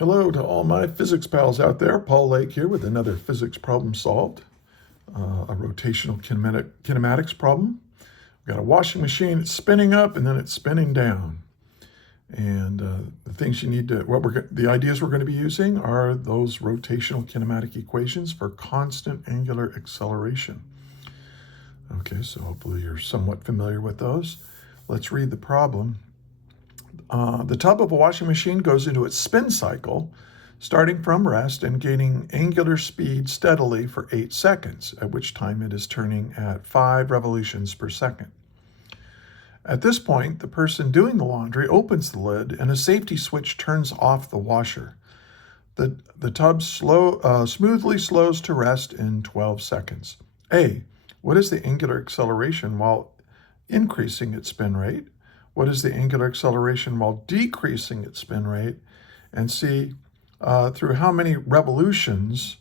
Hello to all my physics pals out there. Paul Lake here with another physics problem solved. A rotational kinematics problem. We've got a washing machine, it's spinning up and then it's spinning down. And the things you need to, the ideas we're going to be using are those rotational kinematic equations for constant angular acceleration. Okay, so hopefully you're somewhat familiar with those. Let's read the problem. The tub of a washing machine goes into its spin cycle, starting from rest and gaining angular speed steadily for 8 seconds, at which time it is turning at 5 revolutions per second. At this point, the person doing the laundry opens the lid and a safety switch turns off the washer. The tub smoothly slows to rest in 12 seconds. A, what is the angular acceleration while increasing its spin rate? What is the angular acceleration while decreasing its spin rate? And C, through how many revolutions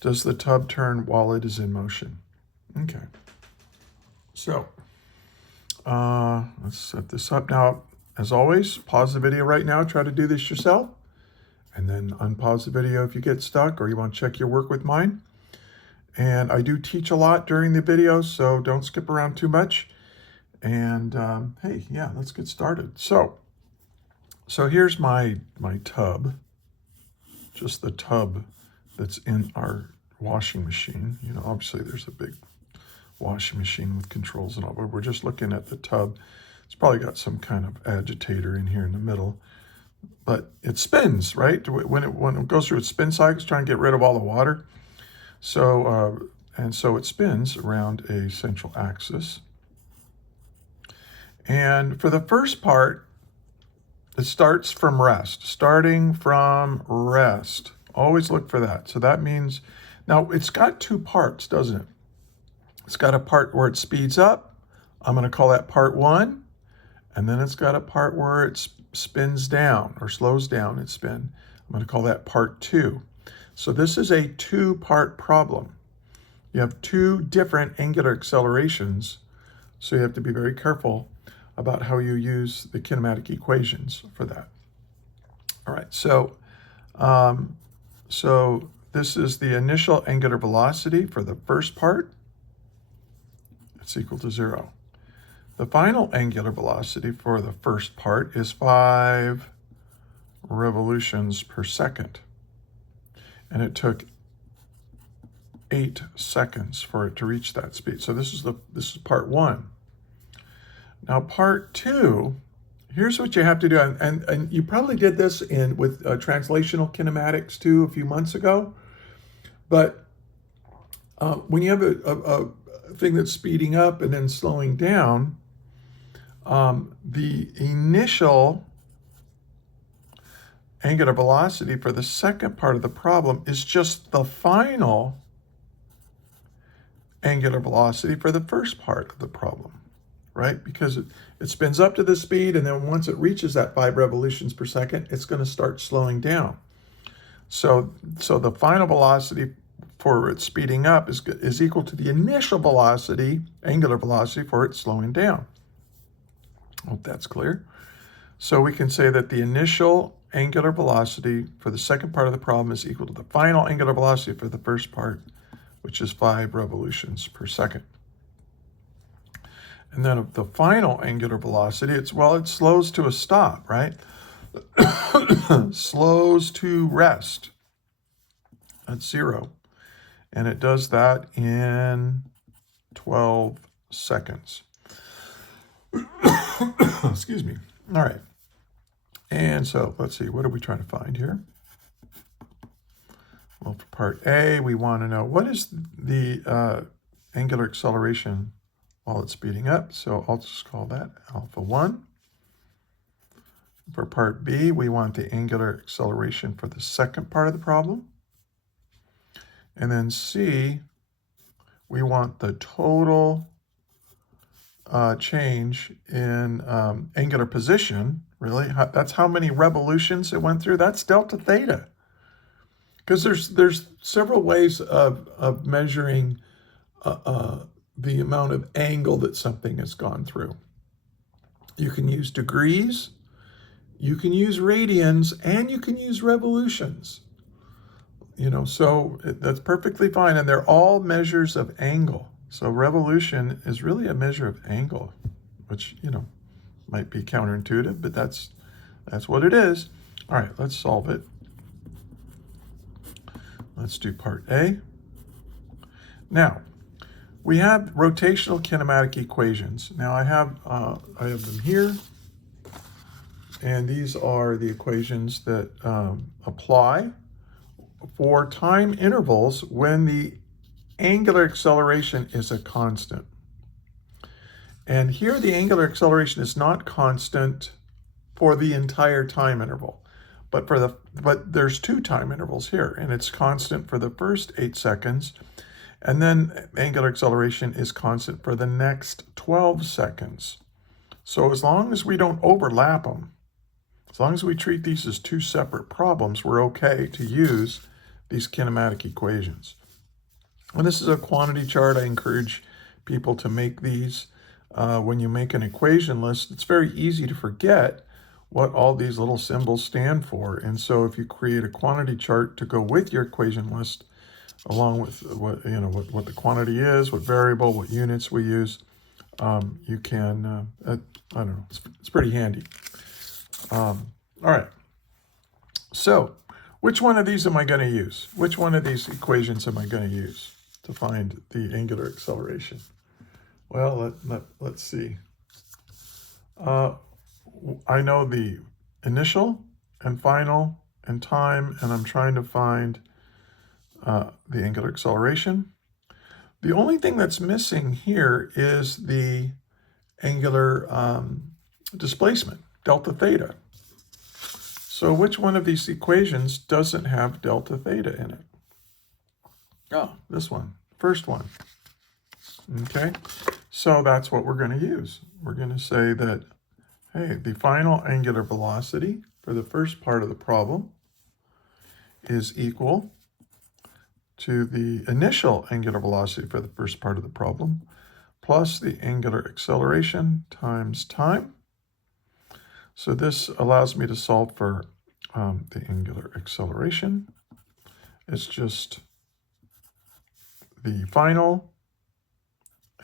does the tub turn while it is in motion? Okay. So let's set this up. Now, as always, pause the video right now, try to do this yourself, and then unpause the video if you get stuck or you want to check your work with mine. And I do teach a lot during the video, so don't skip around too much. And hey, yeah, let's get started. So here's my tub, just the tub that's in our washing machine. You know, obviously there's a big washing machine with controls and all, but we're just looking at the tub. It's probably got some kind of agitator in here in the middle, but it spins, right? When it goes through its spin cycle, it's trying to get rid of all the water. So it spins around a central axis. And for the first part, it starts from rest, starting from rest. Always look for that. So that means, now it's got two parts, doesn't it? It's got a part where it speeds up. I'm going to call that part one. And then it's got a part where it spins down or slows down its spin. I'm going to call that part two. So this is a two-part problem. You have two different angular accelerations, so you have to be very careful about how you use the kinematic equations for that. All right, so this is the initial angular velocity for the first part. It's equal to 0. The final angular velocity for the first part is 5 revolutions per second. And it took 8 seconds for it to reach that speed. So this is part one. Now, part two, here's what you have to do, and you probably did this with translational kinematics too a few months ago, but when you have a thing that's speeding up and then slowing down, the initial angular velocity for the second part of the problem is just the final angular velocity for the first part of the problem. Right? Because it spins up to the speed, and then once it reaches that 5 revolutions per second, it's going to start slowing down. So the final velocity for it speeding up is equal to the initial velocity, angular velocity, for it slowing down. Hope that's clear. So we can say that the initial angular velocity for the second part of the problem is equal to the final angular velocity for the first part, which is 5 revolutions per second. And then the final angular velocity, it slows to a stop, right? Slows to rest at 0. And it does that in 12 seconds. Excuse me. All right. And so let's see, what are we trying to find here? Well, for part A, we want to know what is the angular acceleration while it's speeding up. So I'll just call that alpha 1. For part B, we want the angular acceleration for the second part of the problem. And then C, we want the total change in angular position, really. That's how many revolutions it went through. That's delta theta. Because there's several ways of measuring the amount of angle that something has gone through. You can use degrees, you can use radians and you can use revolutions. So that's perfectly fine. And they're all measures of angle. So revolution is really a measure of angle, which, might be counterintuitive, but that's what it is. All right, let's solve it. Let's do part A. Now, we have rotational kinematic equations. Now I have them here, and these are the equations that apply for time intervals when the angular acceleration is a constant. And here the angular acceleration is not constant for the entire time interval, but there's two time intervals here, and it's constant for the first 8 seconds, and then angular acceleration is constant for the next 12 seconds. So as long as we don't overlap them, as long as we treat these as two separate problems, we're okay to use these kinematic equations. When this is a quantity chart, I encourage people to make these. When you make an equation list, it's very easy to forget what all these little symbols stand for. And so if you create a quantity chart to go with your equation list, along with what the quantity is, what variable, what units we use, you can, I don't know, it's pretty handy. All right. So which one of these am I going to use? Which one of these equations am I going to use to find the angular acceleration? Well, let's see. I know the initial and final and time, and I'm trying to find the angular acceleration. The only thing that's missing here is the angular displacement, delta theta. So which one of these equations doesn't have delta theta in it? Oh, this one, first one. Okay, so that's what we're going to use. We're going to say that, hey, the final angular velocity for the first part of the problem is equal to the initial angular velocity for the first part of the problem plus the angular acceleration times time. So this allows me to solve for the angular acceleration. It's just the final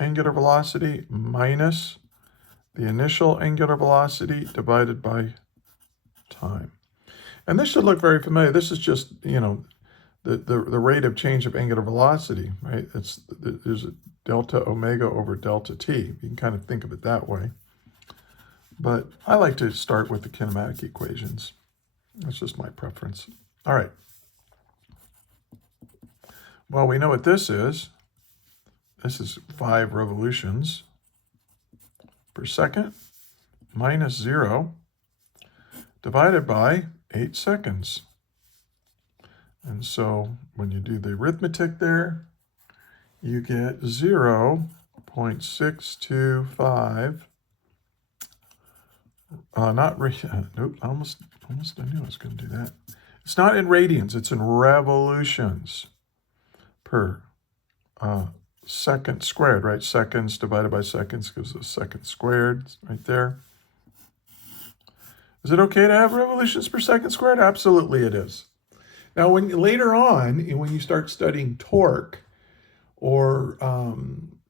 angular velocity minus the initial angular velocity divided by time. And this should look very familiar. This is just, the rate of change of angular velocity, right? There's a delta omega over delta t. You can kind of think of it that way. But I like to start with the kinematic equations. That's just my preference. All right. Well, we know what this is. This is 5 revolutions per second minus 0 divided by 8 seconds. And so when you do the arithmetic there, you get 0.625. Nope, I almost knew I was going to do that. It's not in radians, it's in revolutions per second squared, right? Seconds divided by seconds gives us second squared right there. Is it okay to have revolutions per second squared? Absolutely it is. Now, later on, when you start studying torque or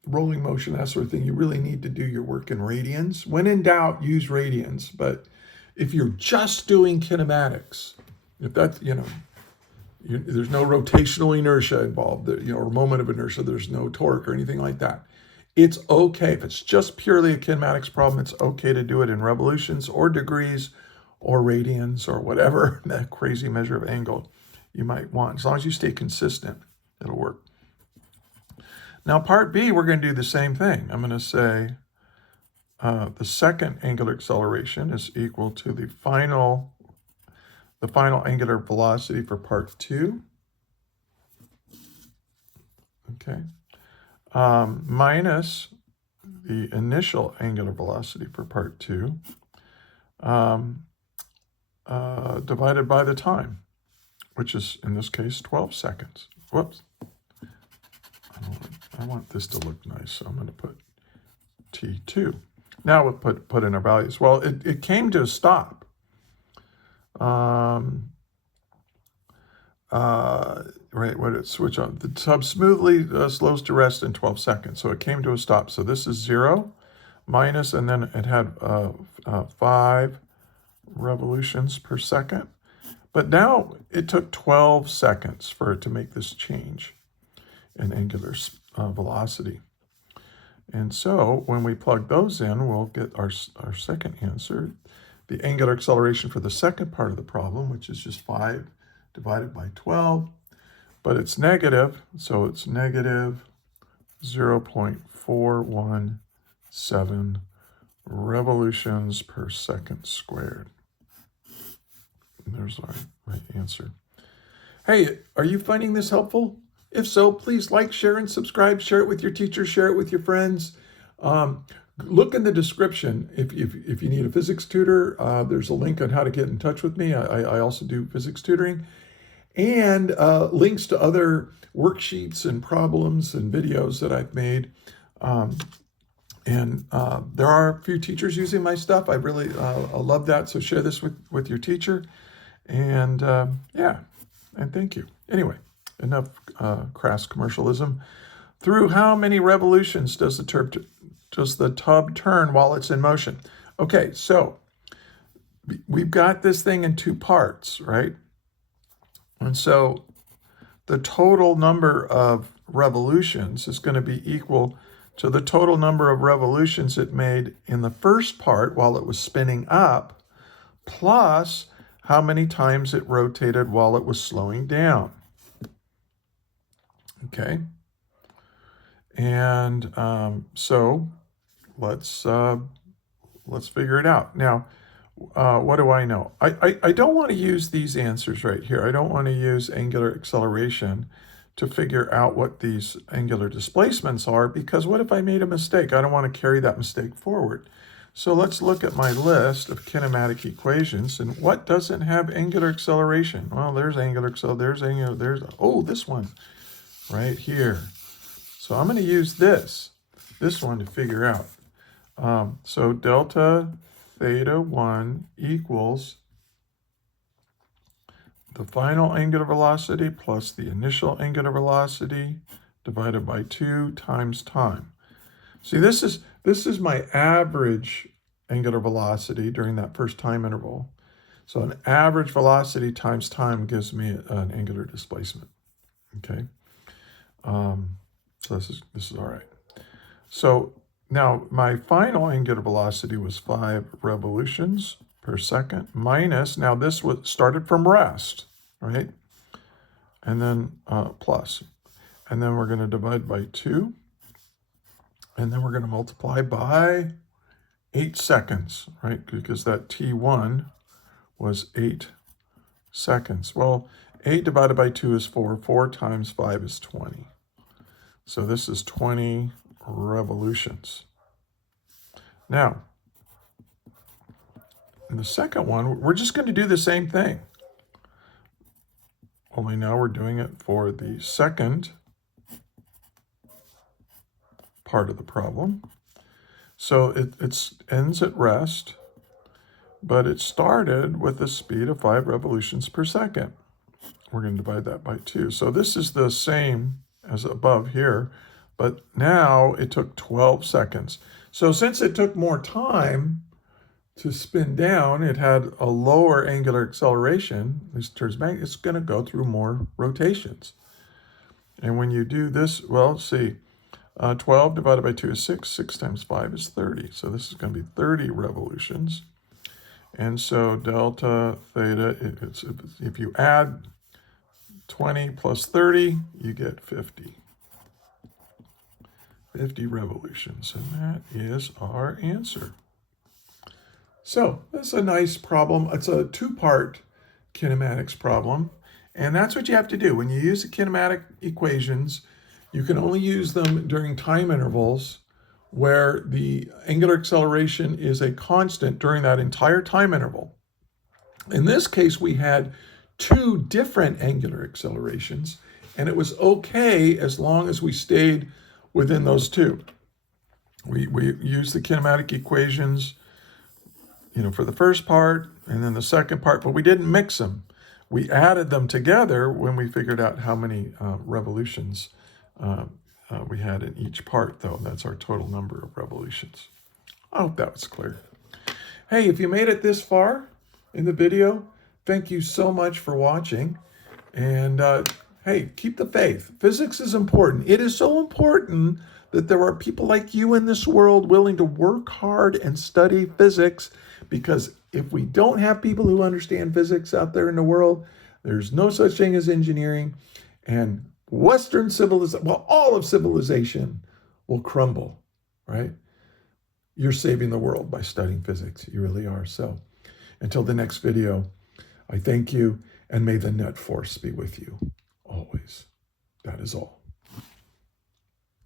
rolling motion, that sort of thing, you really need to do your work in radians. When in doubt, use radians. But if you're just doing kinematics, if that's, there's no rotational inertia involved, or moment of inertia, there's no torque or anything like that. It's okay. If it's just purely a kinematics problem, it's okay to do it in revolutions or degrees or radians or whatever that crazy measure of angle you might want. As long as you stay consistent, it'll work. Now, part B, we're going to do the same thing. I'm going to say the second angular acceleration is equal to the final angular velocity for part 2. Okay. Minus the initial angular velocity for part 2 divided by the time, which is, in this case, 12 seconds. Whoops. I want this to look nice, so I'm going to put T2. Now we'll put in our values. Well, it came to a stop. Right, what did it switch on? The tub smoothly slows to rest in 12 seconds. So it came to a stop. So this is 0 minus, and then it had 5 revolutions per second. But now it took 12 seconds for it to make this change in angular velocity. And so when we plug those in, we'll get our second answer. The angular acceleration for the second part of the problem, which is just 5 divided by 12, but it's negative, so it's negative 0.417 revolutions per second squared. And there's our right answer. Hey, are you finding this helpful? If so, please like, share, and subscribe. Share it with your teacher, share it with your friends. Look in the description if you need a physics tutor. There's a link on how to get in touch with me. I also do physics tutoring. And links to other worksheets and problems and videos that I've made. There are a few teachers using my stuff. I really love that. So share this with your teacher. And yeah, and thank you. Anyway, enough crass commercialism. Through how many revolutions does the tub turn while it's in motion? Okay, so we've got this thing in 2 parts, right? And so the total number of revolutions is going to be equal to the total number of revolutions it made in the first part while it was spinning up, plus how many times it rotated while it was slowing down. Okay. And so let's figure it out. Now, what do I know? I don't want to use these answers right here. I don't want to use angular acceleration to figure out what these angular displacements are, because what if I made a mistake? I don't want to carry that mistake forward. So let's look at my list of kinematic equations, and what doesn't have angular acceleration? Well, there's angular acceleration, oh, this one right here. So I'm going to use this one to figure out. So delta theta 1 equals the final angular velocity plus the initial angular velocity divided by 2 times time. See, this is my average angular velocity during that first time interval. So an average velocity times time gives me an angular displacement. Okay. So this is all right. So now my final angular velocity was 5 revolutions per second minus, now this was started from rest, right? And then plus. And then we're going to divide by 2. And then we're going to multiply by 8 seconds, right? Because that T1 was 8 seconds. Well, 8 divided by 2 is 4. 4 times 5 is 20. So this is 20 revolutions. Now, in the second one, we're just going to do the same thing. Only now we're doing it for the second part of the problem. So it ends at rest, but it started with a speed of 5 revolutions per second. We're going to divide that by 2. So this is the same as above here, but now it took 12 seconds. So since it took more time to spin down, it had a lower angular acceleration, at least towards back, it's going to go through more rotations. And when you do this, well, let's see, 12 divided by 2 is 6. 6 times 5 is 30. So this is going to be 30 revolutions. And so delta theta, if you add 20 plus 30, you get 50. 50 revolutions, and that is our answer. So that's a nice problem. It's a 2-part kinematics problem, and that's what you have to do. When you use the kinematic equations, you can only use them during time intervals where the angular acceleration is a constant during that entire time interval. In this case, we had 2 different angular accelerations, and it was okay as long as we stayed within those 2. We used the kinematic equations for the first part and then the second part, but we didn't mix them. We added them together when we figured out how many revolutions we had in each part, though. That's our total number of revolutions. I hope that was clear. Hey, if you made it this far in the video, thank you so much for watching. And hey, keep the faith. Physics is important. It is so important that there are people like you in this world willing to work hard and study physics, because if we don't have people who understand physics out there in the world, there's no such thing as engineering, and Western civilization, well, all of civilization will crumble, right? You're saving the world by studying physics. You really are. So until the next video, I thank you, and may the net force be with you always. That is all.